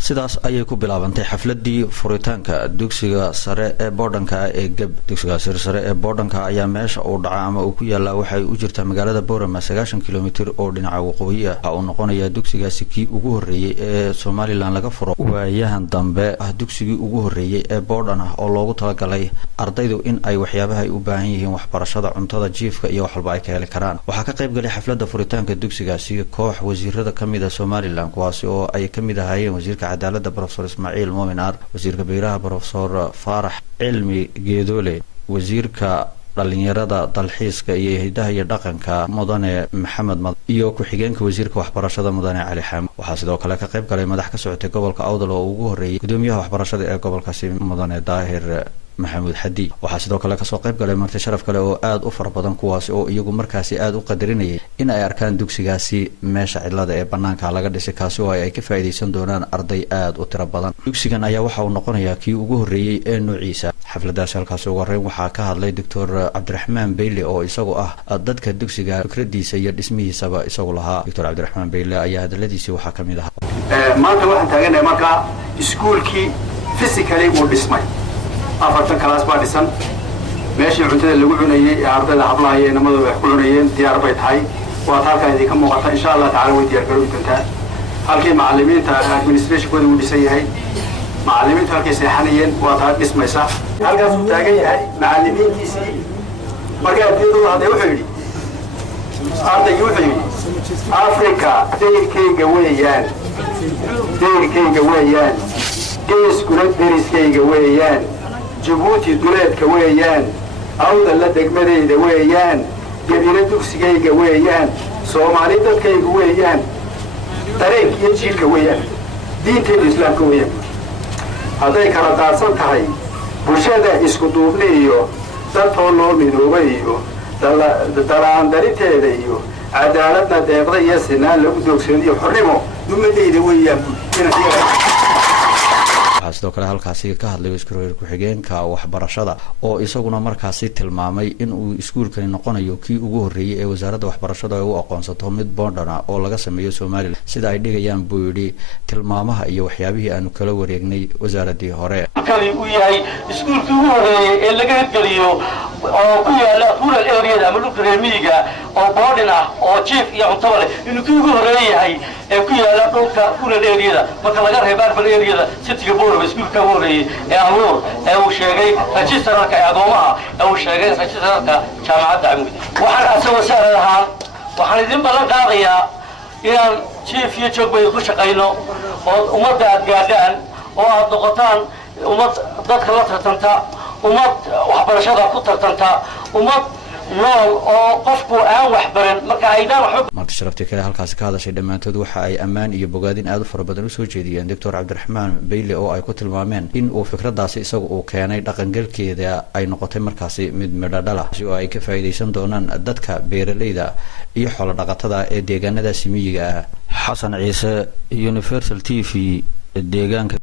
sidaas ayay ku bilaabantay xafladii furitaanka dugsiga sare ee Boordanka ee Gab. Dugsiga sare ee Boordanka ayaa meesha uu dhaca ama uu ku yaala waxay u jirtaa magaalada Boorama 90 kilomitir oo dhinaca waqooyi ah. Waxa uu noqonayaa dugsigaasi kii ugu horeeyay ee Somaliland laga furo waayahan dambe dugsigii ugu horeeyay ee Boordan ah oo loogu talagalay ardaydu in ay waxyaabaha ay u baahan yihiin waxbarashada, cuntada, jiifka iyo wax walba ay ka heli karaan. Waxa ka qayb galay xafladda furitaanka dugsigaasi koox wasiirada kamid ah Somaliland kuwaas oo ay kamid ahaayeen wasiirka cadaaladda Professor Ismaaciil Moominar, wasiirka beeraha Professor Faarax Cilmi Geedole, wasiirka dhalinyarada dalxiiska iyo hidaha iyo dhaqanka Mudane Maxamed iyo ku-xigeenka wasiirka waxbarashada Mudane Cali Xaam. Waxaa sidoo kale ka qayb galay madax ka socotay gobolka Awdal oo ugu horeeyay gudoomiyaha waxbarashada ee gobolkaasi Mudane Daahir Maxamuud Xadi. Waxaa sidoo kale ka soo qayb galay marti sharaf kale oo aad u fara badan kuwaas oo iyagu markaasi aad u qadarinayay in ay arkaan dugsigaasi meesha cidlada ee banaanka laga dhisay kaasi oo ay ka faa'iideysan doonaan arday aad u tiro badan. Dugsigan ayaa waxa uu noqonayaa kii ugu horeeyay ee noociisa. xafladaas halkaas ugu horeyn waxaa ka hadlay Dr. Cabdiraxmaan Beyle oo isagu ah dadka dugsiga fikradiisa iyo dhismihiisaba isagu lahaa. Dr. Cabdiraxmaan Beyle ayaa hadaladiisa waxa kamid ah maanta waxaan taaganahay marka iskuulkii physically uu dhismay afartan class baa dhisan meeshii cuntada lagu cunayay ee ardayda hablaha iyo inamadu wax ku cunayeen diyaar bay tahay waa halka idinka muuqata insha Allah taala way diyaar garow doontaa halkii macallimiinta administration-kooda uu dhisan yahay macallimiinta halkii seexanayeen waa taa dhismaysa halkaas uu taagan yahay macallimiintiisii markay ardaydu hadday wuxuu yidhi ardaygu wuxuu yidhi Africa deyrkayga weeyaan geeskuna deriskayga weeyaan Djibouti duleedka weeyaan awda la degmadayda weeyaan gebina dugsigayga weeyaan Soomaali dadkayga weeyaan dareenka iyo jiilka weeyaan diinteeda islaamka weeyaan hadday kala daadsan tahay bulshada isku duubni iyo dadkoo loo midoobay iyo dalaan dariteeda iyo cadaaladna deeqda iyo sinaan lagu doogsan iyo xornimo ummadayda weeyaan sidoo kale halkaasi ka hadlay wasiirka ku-xigeenka waxbarashada oo isaguna markaasi tilmaamay in uu iskuulkani noqonayo kii ugu horeeyay ee wasaaradda waxbarashada ay u aqoonsato mid Boordan oo laga sameeyo Soomaaliland sida ay dhigayaan buu yiri tilmaamaha iyo waxyaabihii aanu kala wareegnay wasaaradii hore. kali uu yahay iskuulkii ugu horeeyay ee laga hirgeliyo oo ku yaala rural area ama dhulka reer miyiga oo Boordan ah oo chief iyo cunto leh inuu kii ugu horeeyay ee ku yaala dhulka rural area marka laga reebo urban area city Boorama iskuulka horeeyay ee awoor ee uu sheegay registerka aadoomaha ee uu sheegay registerka jaamacadda Amuud waxaan asoo saarahaa waxaan idin balan qaadayaa inaan chief iyo joog bay ku shaqeyno oo ummadda aad gaadhaan oo aad noqotaan ummad dadka la tartanta ummad waxbarashada ku tartanta ummad nool oo qofku aan wax baran marka aydaan wax marti sharaftii kale halkaas ka hadashay dhamaantood waxa ay ammaan iyo bogaadin aad u fara badan u soo jeediyeen Dr. Cabdiraxmaan Beyle oo ay ku tilmaameen in uu fikradaasi isagu uu keenay dhaqangalkeeda ay noqotay markaasi mid midhadhala oo ay ka faa'iideysan doonaan dadka beeraleyda iyo xoolo dhaqatada ee deegaanada miyiga ah. Xasan Ciise, Universal TV, deegaanka